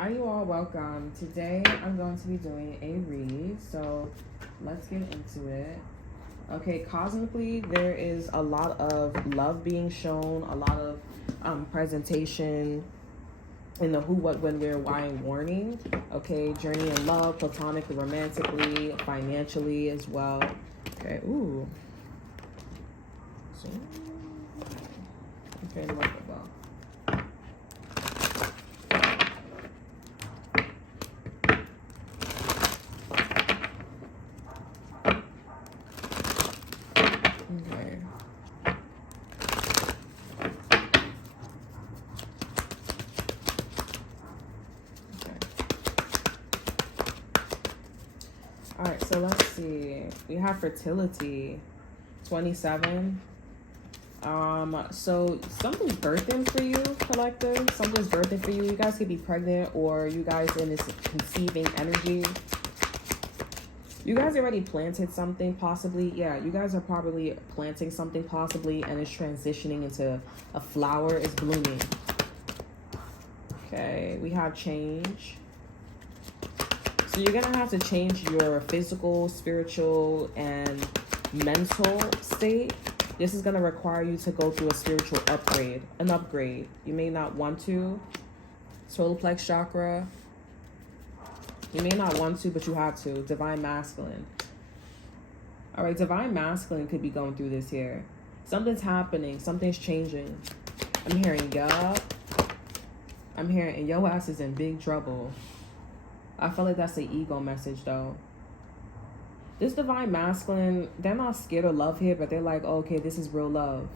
Hi, you all. Welcome. Today I'm going to be doing a read, so let's get into it. Okay, cosmically, there is a lot of love being shown, a lot of presentation in the who, what, when, where, why, and warning. Okay, journey in love, platonically, romantically, financially as well. Okay, ooh. So, okay, look at that. Okay. All right, so let's see. We have fertility, 27. So something's birthing for you, collective. Something's birthing for you. You guys could be pregnant, or you guys in this conceiving energy. You guys already planted something, possibly. Yeah, you guys are probably planting something, possibly, and it's transitioning into a flower. It's blooming. Okay, we have change. So you're gonna have to change your physical, spiritual, and mental state. This is gonna require you to go through a spiritual upgrade, an upgrade. You may not want to. Solar plex chakra. You may not want to, but you have to. Divine masculine. All right, divine masculine could be going through this here. Something's happening. Something's changing. I'm hearing yup. I'm hearing, and your ass is in big trouble. I feel like that's the ego message, though. This divine masculine, they're not scared of love here, but they're like, oh, okay, this is real love.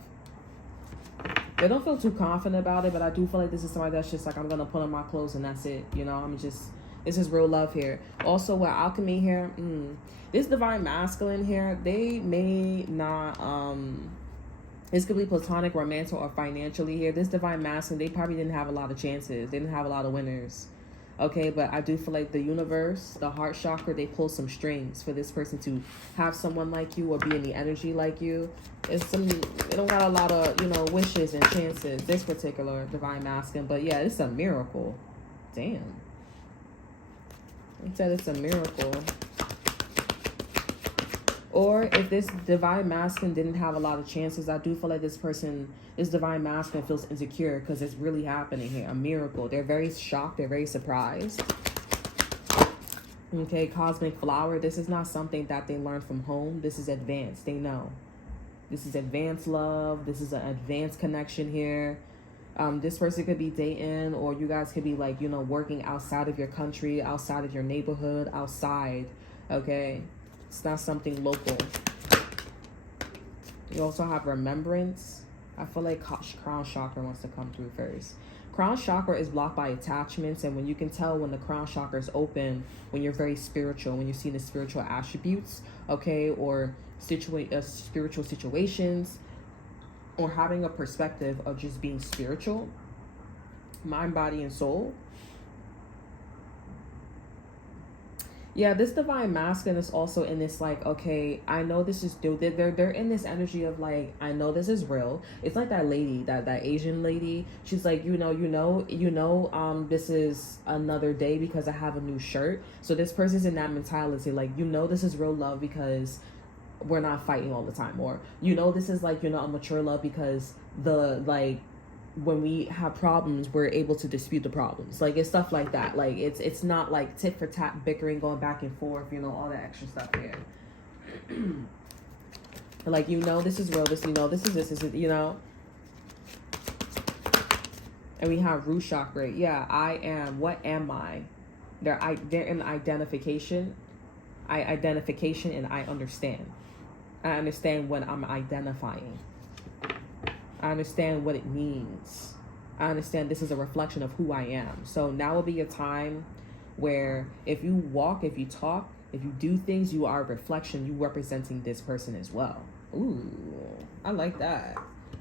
They don't feel too confident about it, but I do feel like this is somebody that's just like, I'm going to put on my clothes and that's it. You know, this is real love here. Also, with alchemy here, this divine masculine here, they may not, this could be platonic, romantic, or financially here. This divine masculine, they probably didn't have a lot of chances. They didn't have a lot of winners. Okay, but I do feel like the universe, the heart chakra, they pull some strings for this person to have someone like you or be in the energy like you. They don't got a lot of, wishes and chances, this particular divine masculine. But yeah, it's a miracle. Damn. It said it's a miracle. Or if this divine masculine didn't have a lot of chances, I do feel like this divine masculine feels insecure because it's really happening here. A miracle. They're very shocked. They're very surprised. Okay, cosmic flower. This is not something that they learned from home. This is advanced. They know. This is advanced love. This is an advanced connection here. This person could be dating, or you guys could be like, working outside of your country, outside of your neighborhood, outside. Okay. It's not something local. You also have remembrance. I feel like crown chakra wants to come through first. Crown chakra is blocked by attachments, and when you can tell when the crown chakra is open, when you're very spiritual, when you see the spiritual attributes, okay, or spiritual situations, or having a perspective of just being spiritual, mind, body, and soul. Yeah, this divine masculine is also in this like, okay, I know this is they're in this energy of like, I know this is real. It's like that lady, that Asian lady. She's like, this is another day because I have a new shirt. So this person's in that mentality, like, this is real love because we're not fighting all the time, or this is like, a mature love because when we have problems, we're able to dispute the problems. Like, it's stuff like that. Like, it's not like tit for tat bickering, going back and forth, all that extra stuff here. Like, this is real. This is, And we have root chakra. Yeah, I am. What am I? They're in identification. Identification, and I understand. I understand when I'm identifying. I understand what it means. I understand this is a reflection of who I am. So now will be a time where if you walk, if you talk, if you do things, you are a reflection. You representing this person as well. Ooh, I like that.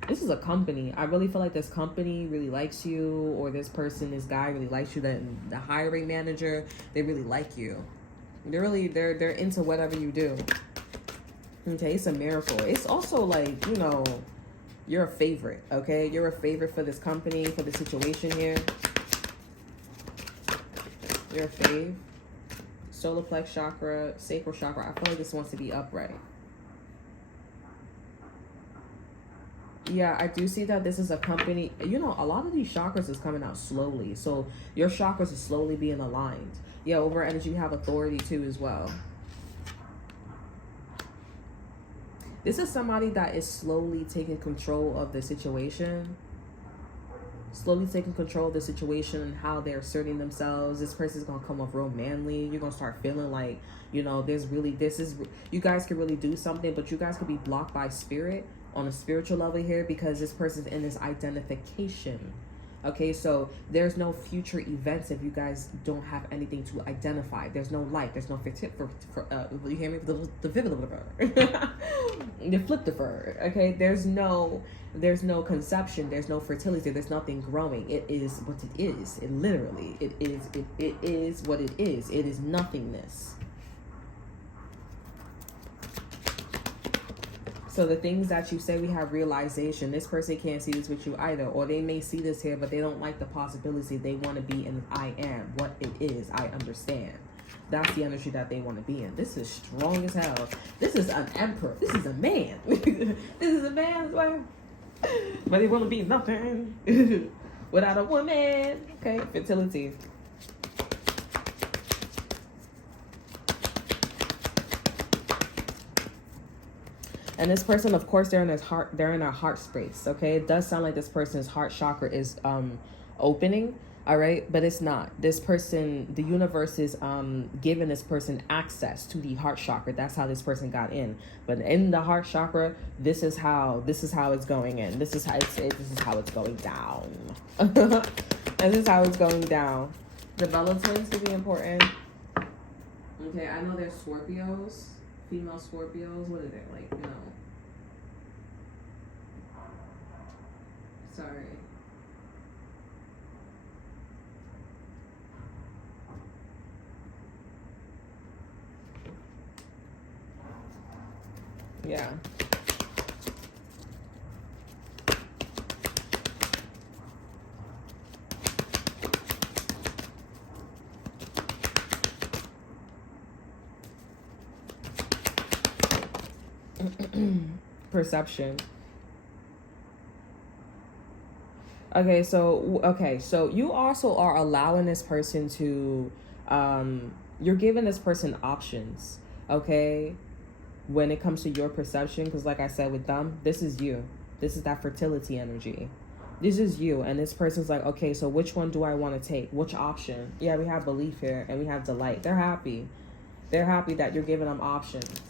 This is a company. I really feel like this company really likes you, or this guy really likes you. The hiring manager, they really like you. They're into whatever you do. Okay, it's a miracle. It's also like, you're a favorite, okay? You're a favorite for this company, for the situation here. Your fave. Solar plex chakra, sacral chakra. I feel like this wants to be upright. Yeah, I do see that this is a company. You know, a lot of these chakras is coming out slowly. So your chakras are slowly being aligned. Yeah, over energy, you have authority too as well. This is somebody that is slowly taking control of the situation. Slowly taking control of the situation and how they're asserting themselves. This person's going to come off real manly. You're going to start feeling like, you know, you guys could really do something, but you guys could be blocked by spirit on a spiritual level here because this person's in this identification. Okay, so there's no future events if you guys don't have anything to identify. There's no light. There's no you hear me? The flip the fur. Okay, there's no conception. There's no fertility. There's nothing growing. It is what it is. It literally it is what it is. It is nothingness. So the things that you say, we have realization. This person can't see this with you either. Or they may see this here, but they don't like the possibility. They want to be in I am. What it is, I understand. That's the energy that they want to be in. This is strong as hell. This is an emperor. This is a man. This is a man as well. But they want to be nothing without a woman. Okay, fertility. And this person, of course, they're in their heart space. Okay, it does sound like this person's heart chakra is opening. All right, but it's not. This person, the universe is giving this person access to the heart chakra. That's how this person got in. But in the heart chakra, this is how it's going in. This is how it's going down. This is how it's going down. The Bella twins to be important. Okay, I know there's Scorpios. Female Scorpios, what are they like? You know. Sorry. Yeah. Perception. Okay, so you also are allowing this person to you're giving this person options, okay, when it comes to your perception, because like I said with them, this is you. This is that fertility energy. This is you, and this person's like, okay, so which one do I want to take? Which option? Yeah, we have belief here, and we have delight. They're happy. They're happy that you're giving them options.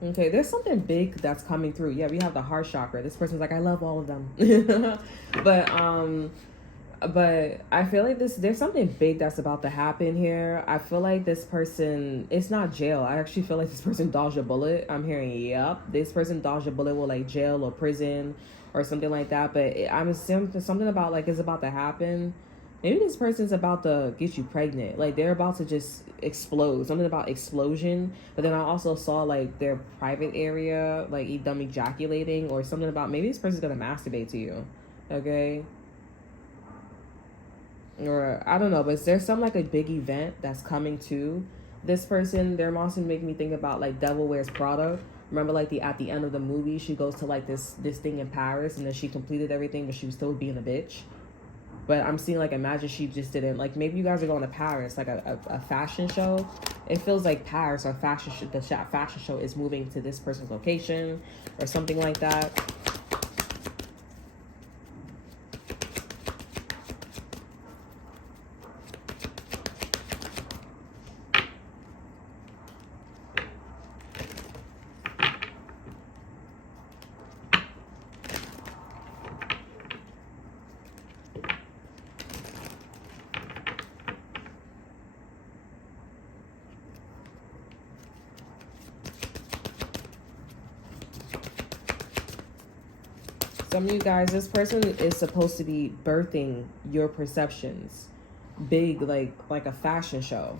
Okay, there's something big that's coming through. Yeah, we have the heart chakra. This person's like, I love all of them. But I feel like there's something big that's about to happen here. I feel like this person, it's not jail. I actually feel like this person dodged a bullet. I'm hearing, yep, this person dodged a bullet with like jail or prison or something like that. But I'm assuming something about like it's about to happen. Maybe this person's about to get you pregnant. Like they're about to just explode. Something about explosion. But then I also saw like their private area, like them ejaculating, or something about maybe this person's gonna masturbate to you. Okay. Or I don't know, but there's some like a big event that's coming to this person. They're also making me think about like Devil Wears Prada. Remember like at the end of the movie, she goes to like this thing in Paris, and then she completed everything, but she was still being a bitch. But I'm seeing like, imagine she just didn't, like maybe you guys are going to Paris, like a fashion show. It feels like Paris or fashion show is moving to this person's location or something like that. Some of you guys, this person is supposed to be birthing your perceptions. Big, like a fashion show.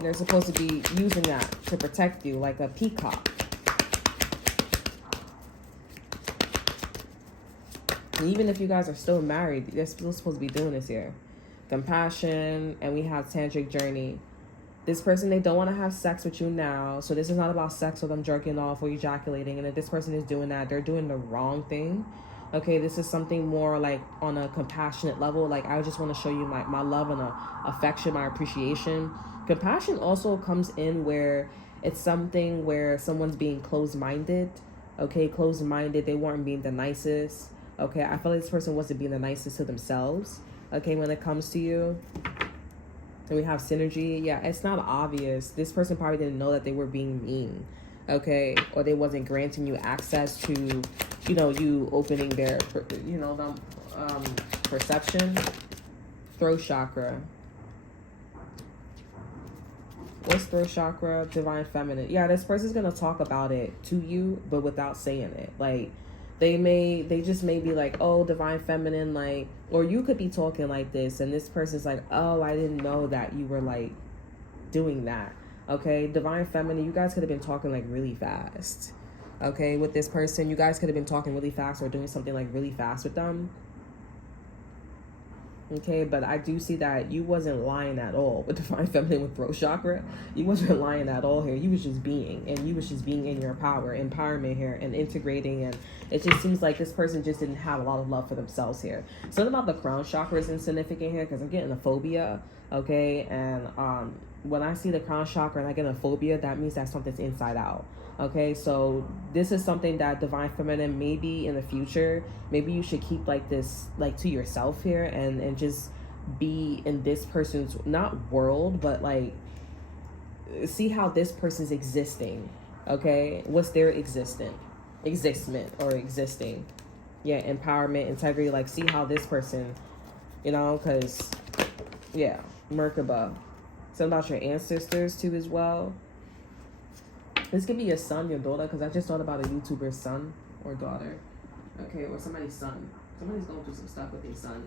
They're supposed to be using that to protect you like a peacock. And even if you guys are still married, they're still supposed to be doing this here. Compassion, and we have tantric journey. This person, they don't want to have sex with you now. So this is not about sex or them jerking off or ejaculating. And if this person is doing that, they're doing the wrong thing. Okay, this is something more like on a compassionate level. Like, I just want to show you my love and affection, my appreciation. Compassion also comes in where it's something where someone's being closed-minded. Okay, closed-minded. They weren't being the nicest. Okay, I feel like this person wasn't being the nicest to themselves. Okay, when it comes to you. And we have synergy. Yeah, it's not obvious. This person probably didn't know that they were being mean. Okay, or they wasn't granting you access to, you know, you opening their, you know, perception. Throat chakra. What's throat chakra? Divine feminine. Yeah, this person's gonna talk about it to you, but without saying it. Like, they just may be like, oh, divine feminine, like, or you could be talking like this, and this person's like, oh, I didn't know that you were like doing that. Okay, divine feminine, you guys could have been talking like really fast. Okay, with this person, you guys could have been talking really fast or doing something like really fast with them. Okay, but I do see that you wasn't lying at all with divine feminine with throat chakra. You wasn't lying at all here. You was just being, and you was just being in your empowerment here, and integrating. And it just seems like this person just didn't have a lot of love for themselves here. Something about the crown chakra is insignificant here because I'm getting a phobia. Okay, and when I see the crown chakra and I get a phobia, that means that something's inside out. Okay, so this is something that divine feminine, maybe in the future, maybe you should keep like this, like to yourself here, and just be in this person's, not world, but like see how this person's existing. Okay, what's their existent or existing. Yeah, empowerment, integrity, like see how this person, you know, because yeah, Merkaba. Something about your ancestors too as well. This could be your son, your daughter, because I just thought about a YouTuber's son or daughter. Okay, or somebody's son. Somebody's going through some stuff with their son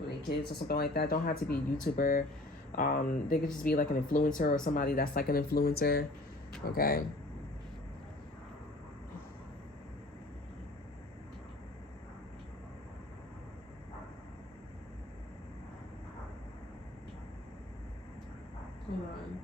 or their kids or something like that. Don't have to be a YouTuber. They could just be like an influencer or somebody that's like an influencer. Okay. Hold on.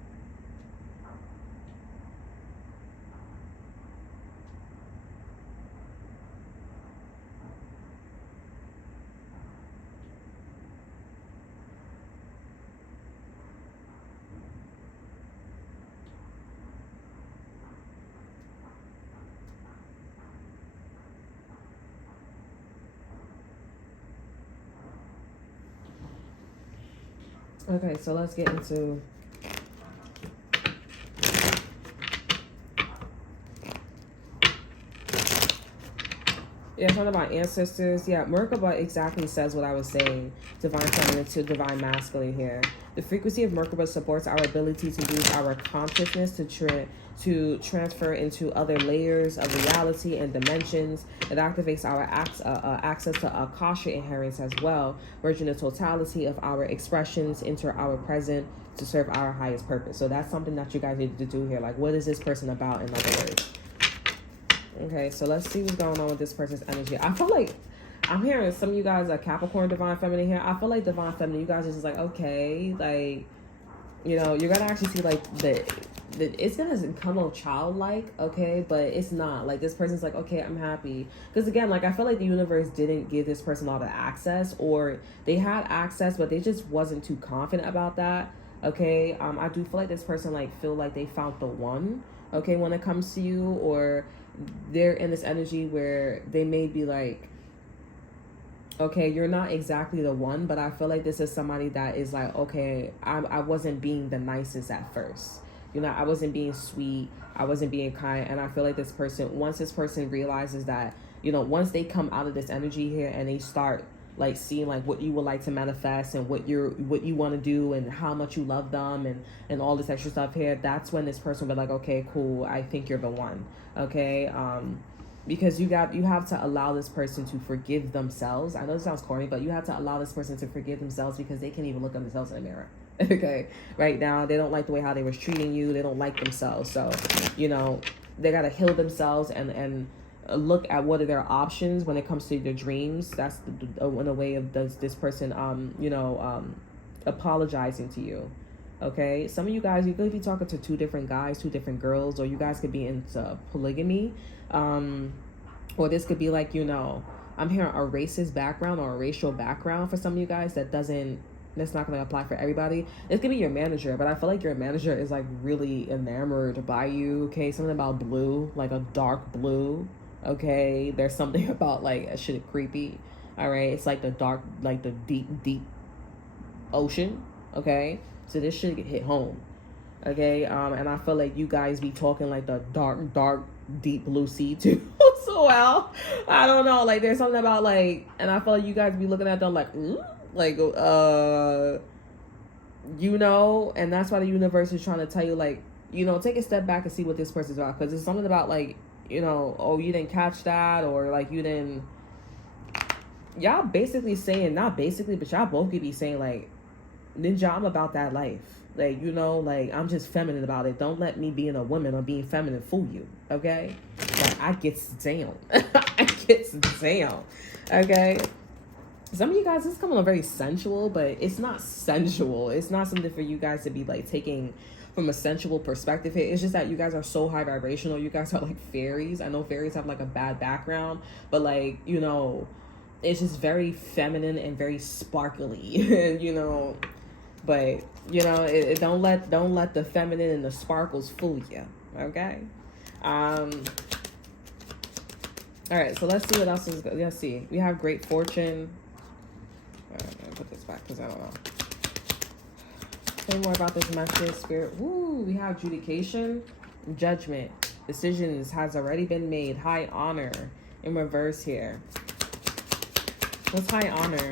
Okay, so let's get into talking about ancestors. Yeah, Merkaba exactly says what I was saying. Divine feminine to divine masculine here. The frequency of Merkaba supports our ability to use our consciousness to transfer into other layers of reality and dimensions. It activates our access to Akasha inheritance as well, merging the totality of our expressions into our present to serve our highest purpose. So that's something that you guys need to do here. Like, what is this person about, in other words? Okay, so let's see what's going on with this person's energy. I feel like I'm hearing some of you guys are Capricorn divine feminine here. I feel like divine feminine, you guys are just like, okay, like, you know, you're gonna actually see like it's gonna come on childlike, okay, but it's not. Like, this person's like, okay, I'm happy. Because again, like, I feel like the universe didn't give this person all the access, or they had access, but they just wasn't too confident about that. Okay, I do feel like this person like feel like they found the one, okay, when it comes to you, or they're in this energy where they may be like, okay, you're not exactly the one, but I feel like this is somebody that is like, okay, I wasn't being the nicest at first. You know, I wasn't being sweet. I wasn't being kind. And I feel like this person, once this person realizes that, you know, once they come out of this energy here and they start like seeing like what you would like to manifest and what you want to do and how much you love them and all this extra stuff here, that's when this person will be like, okay, cool, I think you're the one. Okay, because you have to allow this person to forgive themselves. I know it sounds corny, but you have to allow this person to forgive themselves, because they can't even look at themselves in the mirror. Okay, right now they don't like the way how they was treating you. They don't like themselves, so you know they gotta heal themselves and look at what are their options when it comes to their dreams. That's in a way of does this person apologizing to you. Okay, some of you guys, you could be talking to two different guys, two different girls, or you guys could be into polygamy, or this could be like, I'm hearing a racist background or a racial background for some of you guys. That's not going to apply for everybody. This could be your manager, but I feel like your manager is like really enamored by you. Okay, something about blue, like a dark blue. Okay, there's something about like that shit creepy. All right, it's like the dark, like the deep ocean. Okay, so this shit hit home. Okay, and I feel like you guys be talking like the dark deep blue sea too. So well, I don't know, like there's something about like, and I feel like you guys be looking at them like and that's why the universe is trying to tell you, like, take a step back and see what this person's about, because it's something about like, oh, you didn't catch that, or like you didn't. Y'all basically saying, not basically, but y'all both could be saying like, Ninja, I'm about that life. Like, like I'm just feminine about it. Don't let me being a woman or being feminine fool you. Okay? Like, I get down. I get down. Okay? Some of you guys, this is coming on very sensual, but it's not sensual. It's not something for you guys to be like taking from a sensual perspective here. It's just that you guys are so high vibrational. You guys are like fairies. I know fairies have like a bad background, but like, it's just very feminine and very sparkly. But don't let the feminine and the sparkles fool you. Okay. All right, so let's see what else is. Let's see. We have great fortune. I'm gonna put this back because I don't know. Say more about this message, spirit. Woo, we have adjudication, judgment, decisions has already been made. High honor in reverse here. What's high honor?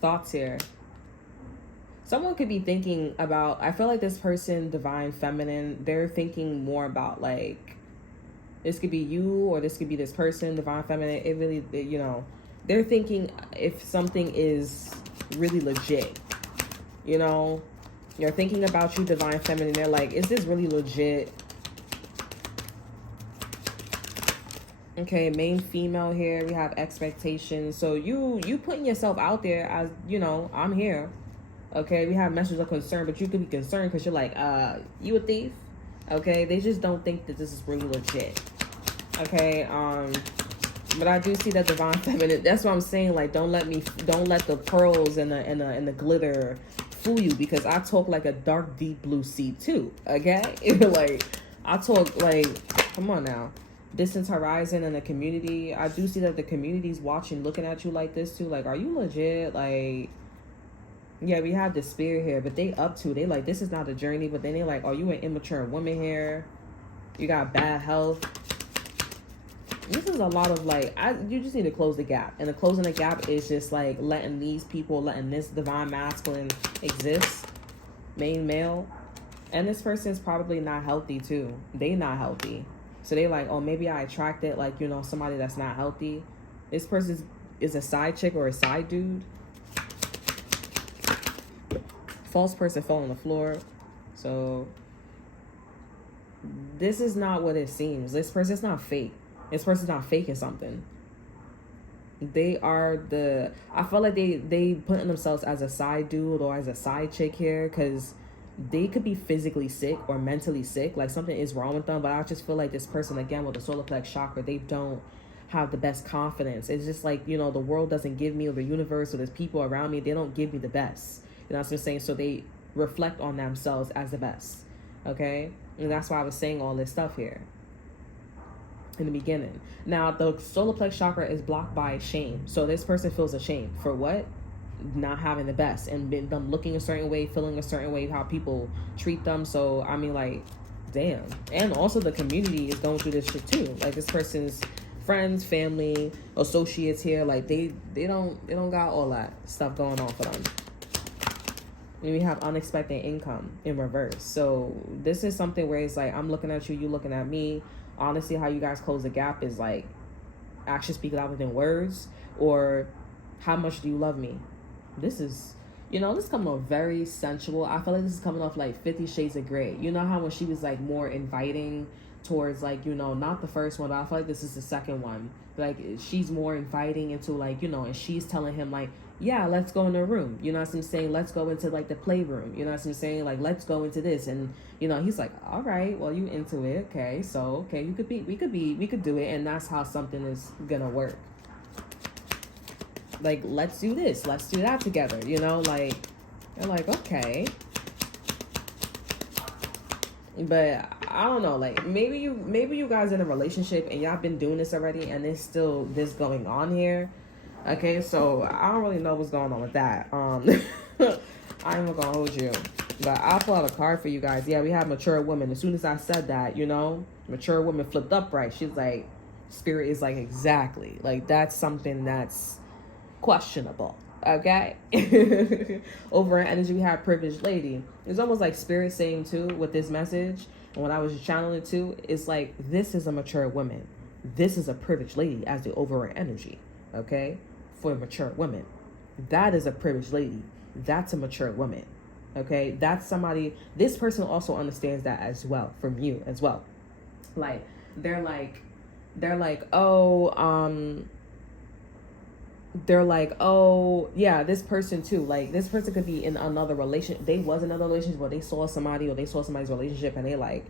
Thoughts here. Someone could be thinking about, I feel like this person, divine feminine, they're thinking more about like, this could be you or this could be this person, divine feminine. It really, they're thinking if something is really legit, you're thinking about you, divine feminine. They're like, is this really legit? Okay, main female here. We have expectations. So you putting yourself out there as, I'm here. Okay, we have messages of concern, but you could be concerned because you're like, you a thief? Okay, they just don't think that this is really legit. Okay, but I do see that divine feminine. That's what I'm saying. Like, don't let the pearls and the glitter fool you, because I talk like a dark, deep blue sea too. Okay, like I talk like, come on now. Distance horizon and the community. I do see that the community's watching, looking at you like this too. Like, are you legit? Like, yeah, we have the spirit here, but they like, this is not a journey, but then they like, are you an immature woman here? You got bad health. This is a lot of like, you just need to close the gap. And the closing the gap is just like letting these people, letting this divine masculine exist, main male. And this person is probably not healthy too. They not healthy. So they like, oh, maybe I attracted like, somebody that's not healthy. This person is a side chick or a side dude. False person fell on the floor. So this is not what it seems. This person's not fake. This person's not faking something. They are I feel like they putting themselves as a side dude or as a side chick here, because they could be physically sick or mentally sick. Like, something is wrong with them. But I just feel like this person, again, with the solar plex chakra, they don't have the best confidence. It's just like, the world doesn't give me, or the universe or there's people around me, they don't give me the best. You know what I'm saying? So they reflect on themselves as the best. Okay? And that's why I was saying all this stuff here in the beginning. Now, the solar plex chakra is blocked by shame. So this person feels ashamed. For what? Not having the best, and them looking a certain way, feeling a certain way, how people treat them. So, I mean, like, damn. And also the community is going through this shit too. Like, this person's friends, family, associates here, like, they don't got all that stuff going on for them. And we have unexpected income in reverse. So this is something where it's like, I'm looking at you, you looking at me. Honestly, how you guys close the gap is like, actions speak louder than words, or how much do you love me? This is, this is coming off very sensual. I feel like this is coming off like 50 Shades of Grey. You know how when she was like more inviting, towards, like, you know, not the first one, but I feel like this is the second one. Like, she's more inviting into, like, you know, and she's telling him, like, yeah, let's go in the room. You know what I'm saying? Let's go into, like, the playroom. You know what I'm saying? Like, let's go into this. And, you know, he's like, all right, well, you into it. Okay. So, okay, we could do it. And that's how something is going to work. Like, let's do this. Let's do that together. You know, like, they're like, okay. But I don't know, like, maybe you guys in a relationship and y'all been doing this already and there's still this going on here. Okay, so I don't really know what's going on with that. I'm not gonna hold you, but I'll pull out a card for you guys. Yeah, we have mature women. As soon as I said that, you know, mature woman flipped upright. She's like, spirit is like, exactly, like, that's something that's questionable. Okay. Over in energy, we have privileged lady. It's almost like spirit saying too with this message, and when I was channeling it too, it's like, this is a mature woman, this is a privileged lady as the over energy. Okay, for mature women, that is a privileged lady, that's a mature woman. Okay, that's somebody, this person also understands that as well from you as well. Like, they're like, oh yeah, this person too, like, this person could be in another relation, they was in another relationship, but they saw somebody, or they saw somebody's relationship, and they like,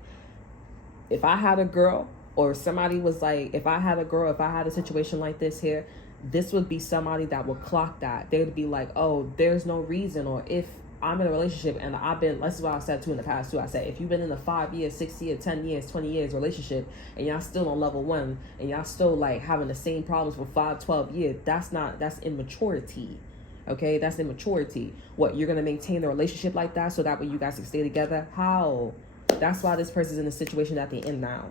if I had a girl, or somebody was like, if I had a situation like this here, this would be somebody that would clock that. They would be like, oh, there's no reason, or if I'm in a relationship and I've been, that's what I said too in the past too. I said, if you've been in a 5 years, 6 years, 10 years, 20 years relationship, and y'all still on level 1, and y'all still like having the same problems for 5, 12 years, that's immaturity. Okay, that's immaturity. What, you're gonna maintain the relationship like that so that way you guys can stay together? How? That's why this person's in the situation that they're in now.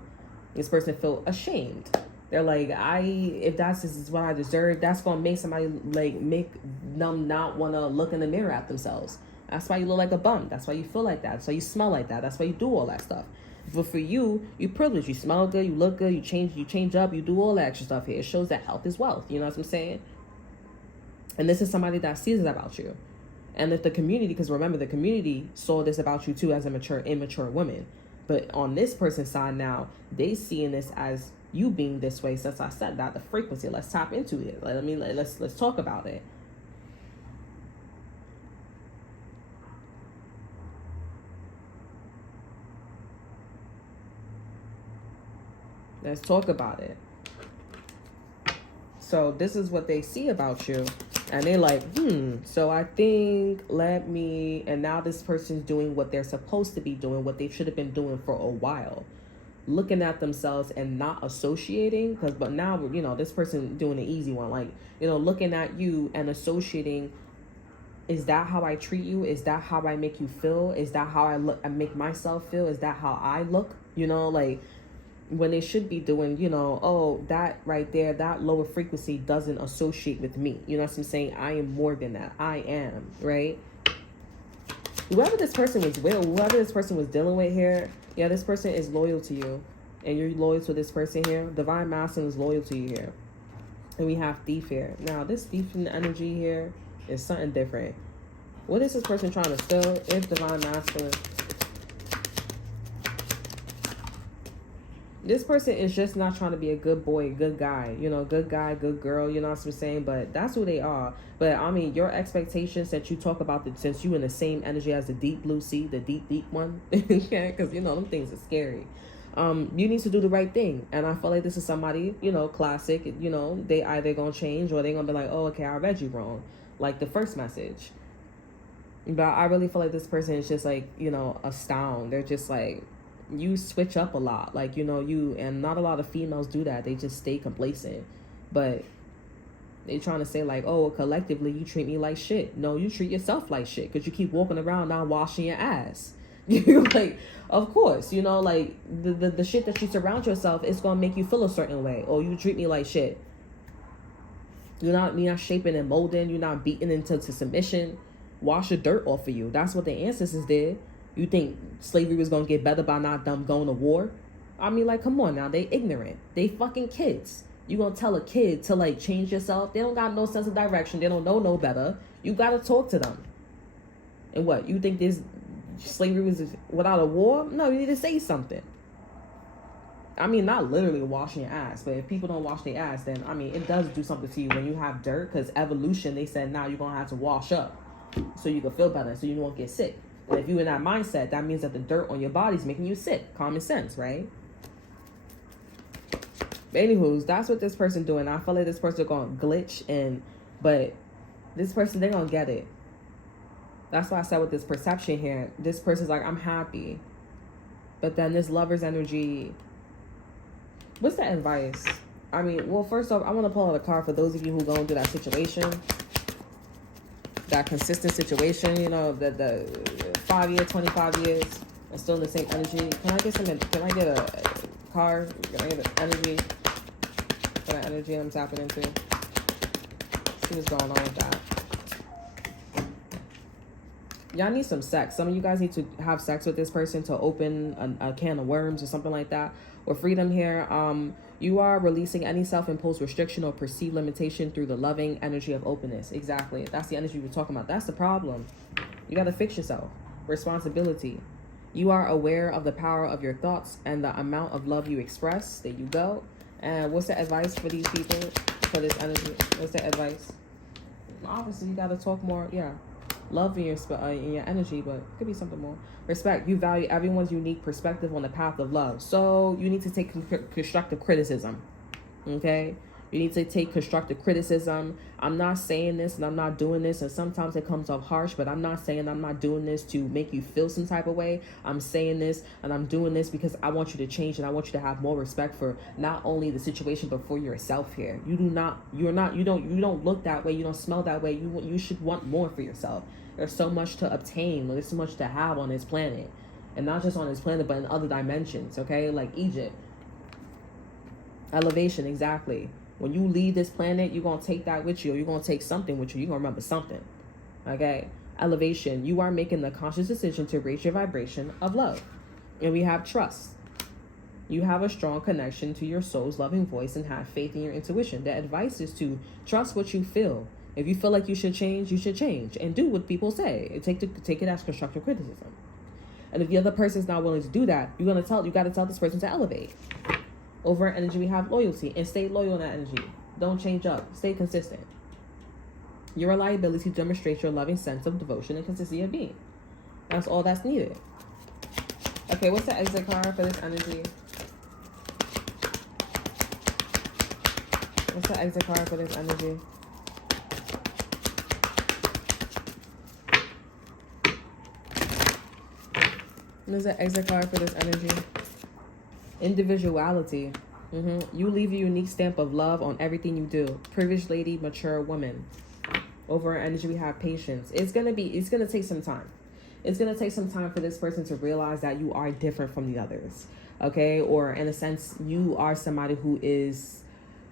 This person feel ashamed. They're like, if this is what I deserve, that's gonna make somebody, like, make them not wanna look in the mirror at themselves. That's why you look like a bum. That's why you feel like that. That's why you smell like that. That's why you do all that stuff. But for you, you're privileged. You smell good. You look good. You change up. You do all that extra stuff here. It shows that health is wealth. You know what I'm saying? And this is somebody that sees it about you. And if the community, because remember, the community saw this about you too as a immature woman. But on this person's side now, they seeing this as you being this way. Since I said that, the frequency, let's tap into it. Let's talk about it. Let's talk about it. So this is what they see about you. And they're like, so I think and now this person's doing what they're supposed to be doing, what they should have been doing for a while. Looking at themselves and not associating, but now, you know, this person doing the easy one, like, you know, looking at you and associating, is that how I treat you? Is that how I make you feel? Is that how I make myself feel? Is that how I look? You know, like, when they should be doing, you know, oh, that right there, that lower frequency doesn't associate with me. You know what I'm saying? I am more than that. I am, right? Whoever this person was with, whoever this person was dealing with here, yeah, this person is loyal to you. And you're loyal to this person here. Divine Masculine is loyal to you here. And we have Thief here. Now, this Thief energy here is something different. What is this person trying to steal? If Divine Masculine. This person is just not trying to be a good boy, good guy, you know, good guy, good girl, you know what I'm saying? But that's who they are. But I mean, your expectations that you talk about, since you in the same energy as the deep blue sea, the deep one, yeah, because, you know, them things are scary. You need to do the right thing. And I feel like this is somebody, you know, classic, you know, they either going to change or they going to be like, oh, okay, I read you wrong. Like the first message. But I really feel like this person is just like, you know, astounded. They're just like, you switch up a lot, like, you know, and not a lot of females do that. They just stay complacent, but they trying to say like, oh, collectively you treat me like shit. No, you treat yourself like shit because you keep walking around not washing your ass. You like, of course, you know, like the shit that you surround yourself is gonna make you feel a certain way. Oh, you treat me like shit. You're not shaping and molding. You're not beating into submission. Wash the dirt off of you. That's what the ancestors did. You think slavery was going to get better by not them going to war? I mean, like, come on now. They ignorant. They fucking kids. You going to tell a kid to, like, change yourself? They don't got no sense of direction. They don't know no better. You got to talk to them. And what? You think this slavery was without a war? No, you need to say something. I mean, not literally washing your ass, but if people don't wash their ass, then, I mean, it does do something to you when you have dirt, because evolution, they said, now you're going to have to wash up so you can feel better, so you won't get sick. And if you're in that mindset, that means that the dirt on your body's making you sick. Common sense, right? But anywho, that's what this person doing. I feel like this person going to glitch, but this person, they're going to get it. That's why I said with this perception here, this person's like, I'm happy. But then this lover's energy, what's the advice? I mean, well, first off, I want to pull out a card for those of you who going through that situation, that consistent situation, you know, the 5 years, 25 years, and still in the same energy. Can I get a card? Can I get an energy? For that energy I'm tapping into? See what's going on with that. Y'all need some sex. Some of you guys need to have sex with this person to open a can of worms or something like that. Or freedom here. You are releasing any self-imposed restriction or perceived limitation through the loving energy of openness. Exactly. That's the energy we're talking about. That's the problem. You got to fix yourself. Responsibility. You are aware of the power of your thoughts and the amount of love you express. There you go. And what's the advice for these people, for this energy? What's the advice? Obviously, you got to talk more. Yeah. Love in your energy, but it could be something more. Respect. You value everyone's unique perspective on the path of love. So you need to take constructive criticism. Okay? You need to take constructive criticism. I'm not saying this and I'm not doing this, and sometimes it comes off harsh, but I'm not saying I'm not doing this to make you feel some type of way. I'm saying this and I'm doing this because I want you to change, and I want you to have more respect for not only the situation but for yourself here. You don't look that way, you don't smell that way. You should want more for yourself. There's so much to obtain, there's so much to have on this planet. And not just on this planet, but in other dimensions, okay? Like Egypt. Elevation, exactly. When you leave this planet, you're going to take that with you, or you're going to take something with you. You're going to remember something, okay? Elevation. You are making the conscious decision to raise your vibration of love. And we have trust. You have a strong connection to your soul's loving voice and have faith in your intuition. The advice is to trust what you feel. If you feel like you should change, and do what people say. Take it as constructive criticism. And if the other person's not willing to do that, you got to tell this person to elevate. Over energy, we have loyalty, and stay loyal in that energy. Don't change up. Stay consistent. Your reliability demonstrates your loving sense of devotion and consistency of being. That's all that's needed. Okay, what's the exit card for this energy? What's the exit card for this energy? There's an exit card for this energy. Individuality. You leave a unique stamp of love on everything you do. Privileged lady, mature woman. Over energy, we have patience. It's gonna take some time. It's gonna take some time for this person to realize that you are different from the others. Okay? Or in a sense, you are somebody who is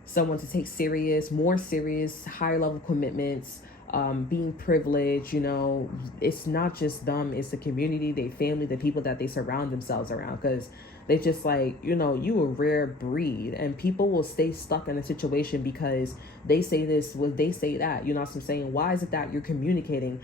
someone to take serious, more serious, higher level commitments. Being privileged, you know, it's not just them, it's the community, their family, the people that they surround themselves around, because they just like, you know, you a rare breed, and people will stay stuck in a situation because they say this, well, they say that, you know what I'm saying? Why is it that you're communicating?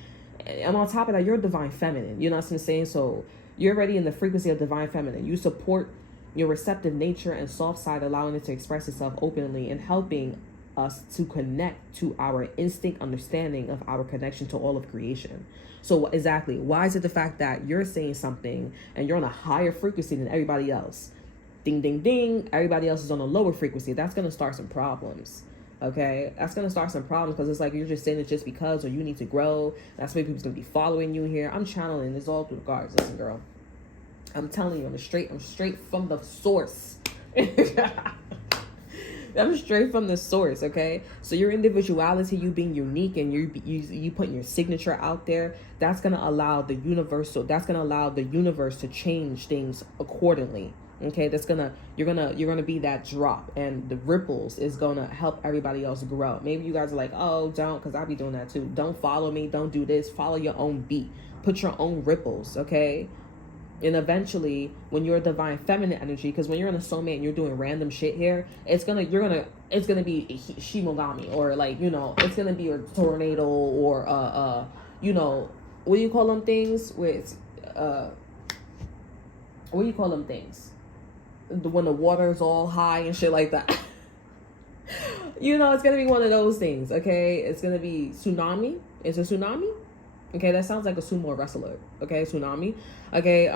And on top of that, you're divine feminine, you know what I'm saying? So you're already in the frequency of divine feminine. You support your receptive nature and soft side, allowing it to express itself openly and helping us to connect to our instinct understanding of our connection to all of creation. So exactly, why is it the fact that you're saying something and you're on a higher frequency than everybody else? Ding, ding, ding. Everybody else is on a lower frequency. That's going to start some problems. Okay? That's going to start some problems, because it's like you're just saying it just because, or you need to grow. That's why people's going to be following you here. I'm channeling this all through the cards. Listen, girl. I'm telling you, I'm straight from the source. I'm straight from the source, okay? So your individuality, you being unique, and you putting your signature out there, that's gonna allow the universe to change things accordingly. Okay, you're gonna be that drop, and the ripples is gonna help everybody else grow. Maybe you guys are like, oh, don't, because I'll be doing that too. Don't follow me, don't do this. Follow your own beat. Put your own ripples, okay? And eventually, when you're a divine feminine energy, because when you're in a soulmate and you're doing random shit here, it's gonna be shimogami, or like, you know, it's gonna be a tornado, or you know, what do you call them things? What do you call them things? when the water's all high and shit like that. You know, it's gonna be one of those things, okay? It's gonna be tsunami. It's a tsunami. Okay, that sounds like a sumo wrestler. Okay, tsunami. Okay,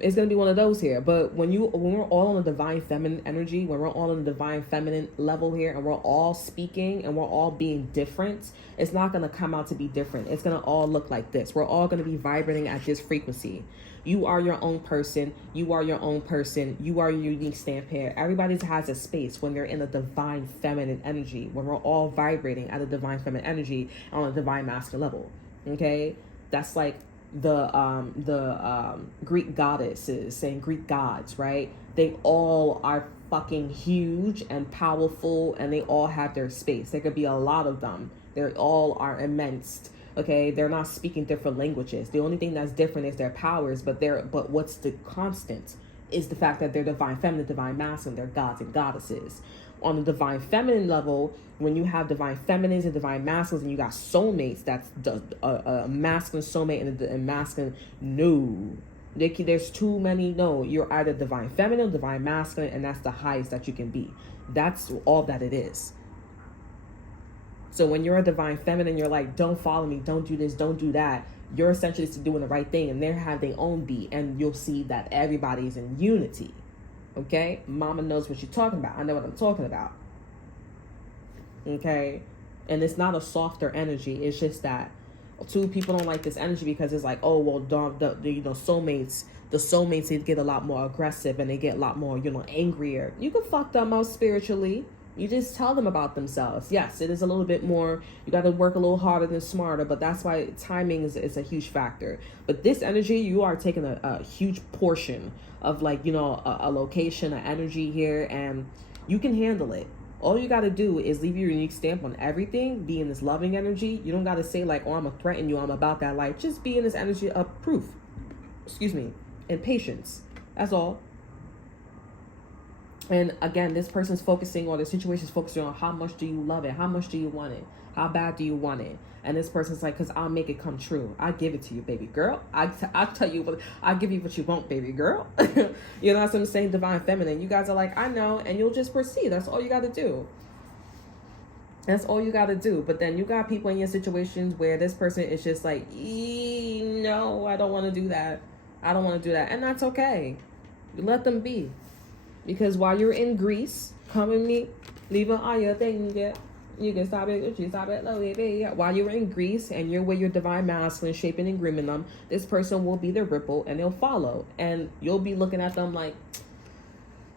it's gonna be one of those here. But when we're all on the divine feminine energy, when we're all on the divine feminine level here, and we're all speaking and we're all being different, it's not gonna come out to be different. It's gonna all look like this. We're all gonna be vibrating at this frequency. You are your own person. You are your own person. You are your unique stamp here. Everybody has a space when they're in the divine feminine energy, when we're all vibrating at a divine feminine energy on a divine masculine level. Okay, that's like the Greek goddesses and Greek gods, right? They all are fucking huge and powerful, and they all have their space. There could be a lot of them. They all are immense. Okay, they're not speaking different languages. The only thing that's different is their powers, but what's the constant is the fact that they're divine feminine, divine masculine, they're gods and goddesses. On the divine feminine level, when you have divine feminines and divine masculines, and you got soulmates, that's a masculine soulmate and a masculine, no. There's too many, no. You're either divine feminine or divine masculine, and that's the highest that you can be. That's all that it is. So when you're a divine feminine, you're like, don't follow me, don't do this, don't do that. You're essentially doing the right thing, and they have their own beat, and you'll see that everybody's in unity. Okay? Mama knows what you're talking about. I know what I'm talking about. Okay? And it's not a softer energy. It's just that two people don't like this energy because it's like, oh, well, the soulmates, they get a lot more aggressive and they get a lot more, angrier. You can fuck them up spiritually. You just tell them about themselves. Yes, it is a little bit more, you got to work a little harder than smarter, but that's why timing is a huge factor. But this energy, you are taking a huge portion of a location, an energy here, and you can handle it. All you got to do is leave your unique stamp on everything, be in this loving energy. You don't got to say like, oh, I'm going to threaten you, I'm about that life. Just be in this energy of proof, and patience. That's all. And again, this person's focusing, or the situation's focusing on how much do you love it? How much do you want it? How bad do you want it? And this person's like, because I'll make it come true. I give it to you, baby girl. I'll tell you, I'll give you what you want, baby girl. You know what I'm saying? Divine feminine. You guys are like, I know, and you'll just proceed. That's all you got to do. That's all you got to do. But then you got people in your situations where this person is just like, no, I don't want to do that. I don't want to do that. And that's okay. Let them be. Because while you're in Greece, come with me, leave all your things, yeah. You can stop it, while you're in Greece and you're with your divine masculine, shaping and grooming them, this person will be the ripple and they'll follow. And you'll be looking at them like,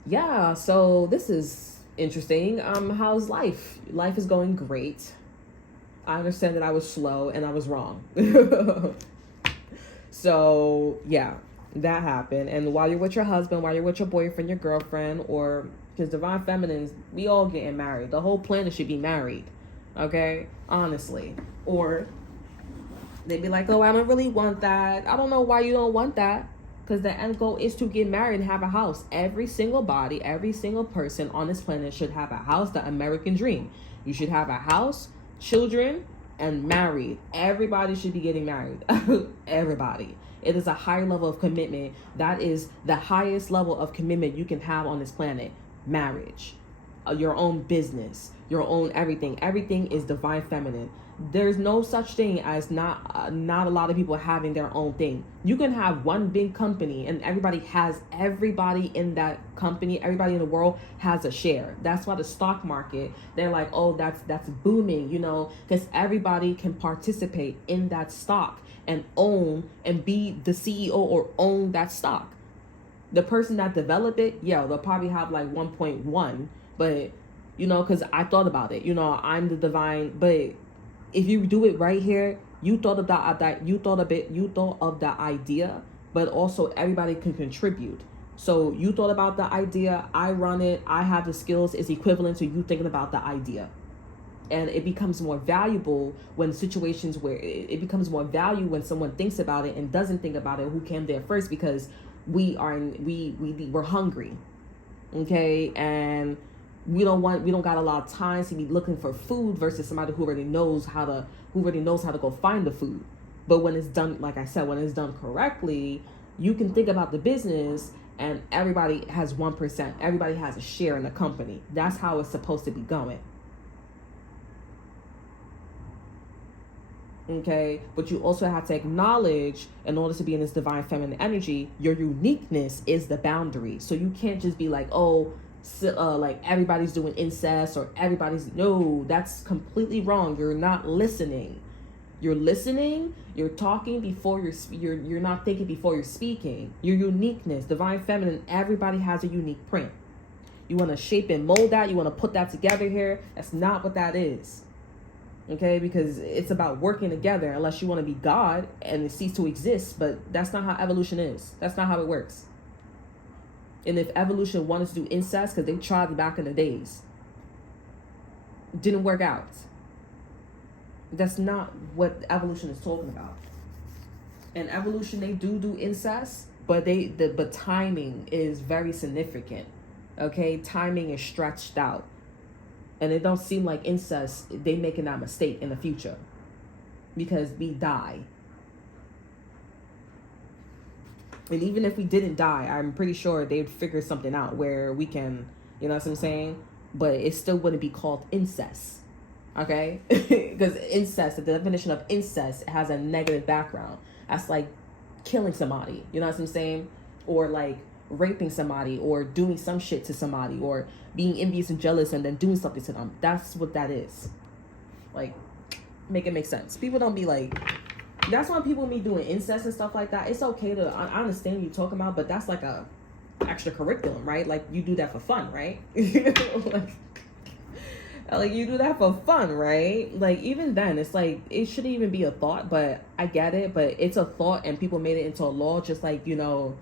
yeah, so this is interesting. How's life? Life is going great. I understand that I was slow and I was wrong. So, yeah. That happened. And while you're with your husband, while you're with your boyfriend, your girlfriend, or because divine feminines, we all getting married. The whole planet should be married. Okay? Honestly. Or they'd be like, oh, I don't really want that. I don't know why you don't want that. Because the end goal is to get married and have a house. Every single body, every single person on this planet should have a house, the American dream. You should have a house, children, and married. Everybody should be getting married. Everybody. It is a higher level of commitment. That is the highest level of commitment you can have on this planet. Marriage, your own business, your own everything. Everything is divine feminine. There's no such thing as not a lot of people having their own thing. You can have one big company and everybody in that company, everybody in the world has a share. That's why the stock market, they're like, oh, that's booming, because everybody can participate in that stock and own and be the CEO or own that stock. The person that developed it, yeah, they'll probably have like 1.1, but because I thought about it, I'm the divine, but if you do it right here, you thought of the idea, but also everybody can contribute. So you thought about the idea, I run it, I have the skills, is equivalent to you thinking about the idea. And it becomes more valuable when situations where it becomes more value when someone thinks about it and doesn't think about it, who came there first, because we're hungry. Okay, and we don't got a lot of time to be looking for food versus somebody who already knows how to go find the food. But when it's done, like I said, when it's done correctly, you can think about the business and everybody has 1%. Everybody has a share in the company. That's how it's supposed to be going. Okay, but you also have to acknowledge, in order to be in this divine feminine energy, your uniqueness is the boundary. So you can't just be like, oh, like everybody's doing incest, or everybody's, no, that's completely wrong. You're not listening. You're listening, you're talking before you're not thinking before you're speaking. Your uniqueness, divine feminine, everybody has a unique print. You want to shape and mold that, you want to put that together here. That's not what that is. Okay, because it's about working together, unless you want to be God and cease to exist. But that's not how evolution is. That's not how it works. And if evolution wanted to do incest, because they tried it back in the days, it didn't work out. That's not what evolution is talking about. In evolution, they do incest, but the timing is very significant. Okay, timing is stretched out. And it don't seem like incest, they making that mistake in the future, because we die. And even if we didn't die, I'm pretty sure they'd figure something out where we can, you know what I'm saying? But it still wouldn't be called incest. Okay? Because incest, the definition of incest has a negative background. That's like killing somebody, you know what I'm saying? Or like raping somebody, or doing some shit to somebody, or being envious and jealous and then doing something to them. That's what that is. Like, make it make sense. People don't be like, that's why people be doing incest and stuff like that. It's okay to, I understand you talking about, but that's like a extra curriculum, right? Like, you do that for fun, right? Like you do that for fun, right? Like, even then, it's like, it shouldn't even be a thought, but I get it. But it's a thought, and people made it into a law. Just like, you know,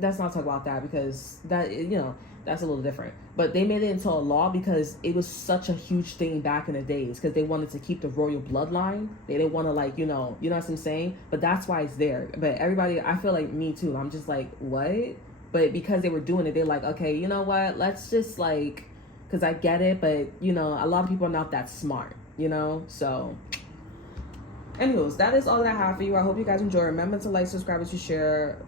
let's not talk about that, because that, you know, that's a little different. But they made it into a law because it was such a huge thing back in the days, because they wanted to keep the royal bloodline. They didn't want to, like, you know what I'm saying? But that's why it's there. But everybody, I feel like, me too, I'm just like, what? But because they were doing it, they're like, okay, you know what? Let's just, like, because I get it, but, you know, a lot of people are not that smart, you know? So, anyways, that is all that I have for you. I hope you guys enjoy. Remember to like, subscribe, and to share.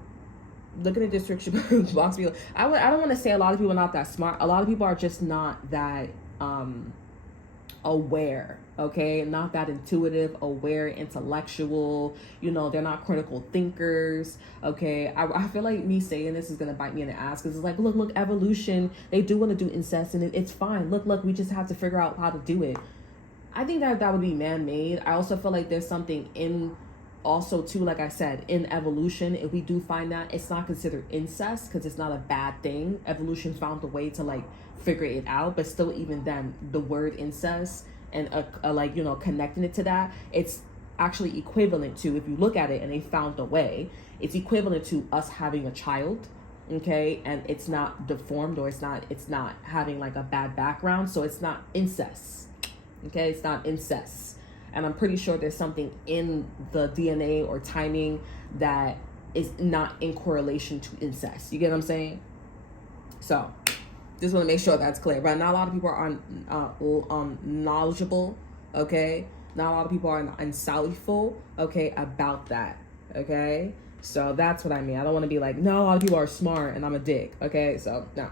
Look in the description box below. I don't want to say a lot of people are not that smart. A lot of people are just not that aware, okay? Not that intuitive, aware, intellectual. You know, they're not critical thinkers, okay? I feel like me saying this is going to bite me in the ass, because it's like, look, evolution, they do want to do incest, and it's fine. Look, we just have to figure out how to do it. I think that would be man-made. I also feel like there's something in, also too, like I said, in evolution, if we do find that, it's not considered incest, because it's not a bad thing. Evolution found a way to, like, figure it out. But still, even then, the word incest and like, you know, connecting it to that, it's actually equivalent to, if you look at it and they found a way, it's equivalent to us having a child, okay? And it's not deformed, or it's not having like a bad background, so it's not incest, okay? It's not incest. And I'm pretty sure there's something in the DNA or timing that is not in correlation to incest. You get what I'm saying? So, just want to make sure that's clear. But not a lot of people are knowledgeable, okay? Not a lot of people are insightful, okay, about that, okay? So, that's what I mean. I don't want to be like, no, a lot of people are smart and I'm a dick, okay? So, no.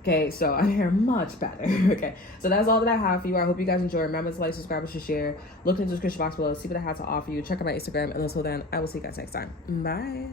Okay, so I'm here much better. Okay, so that's all that I have for you. I hope you guys enjoy. Remember to like, subscribe, and share. Look in the description box below. See what I have to offer you. Check out my Instagram. And until then, I will see you guys next time. Bye.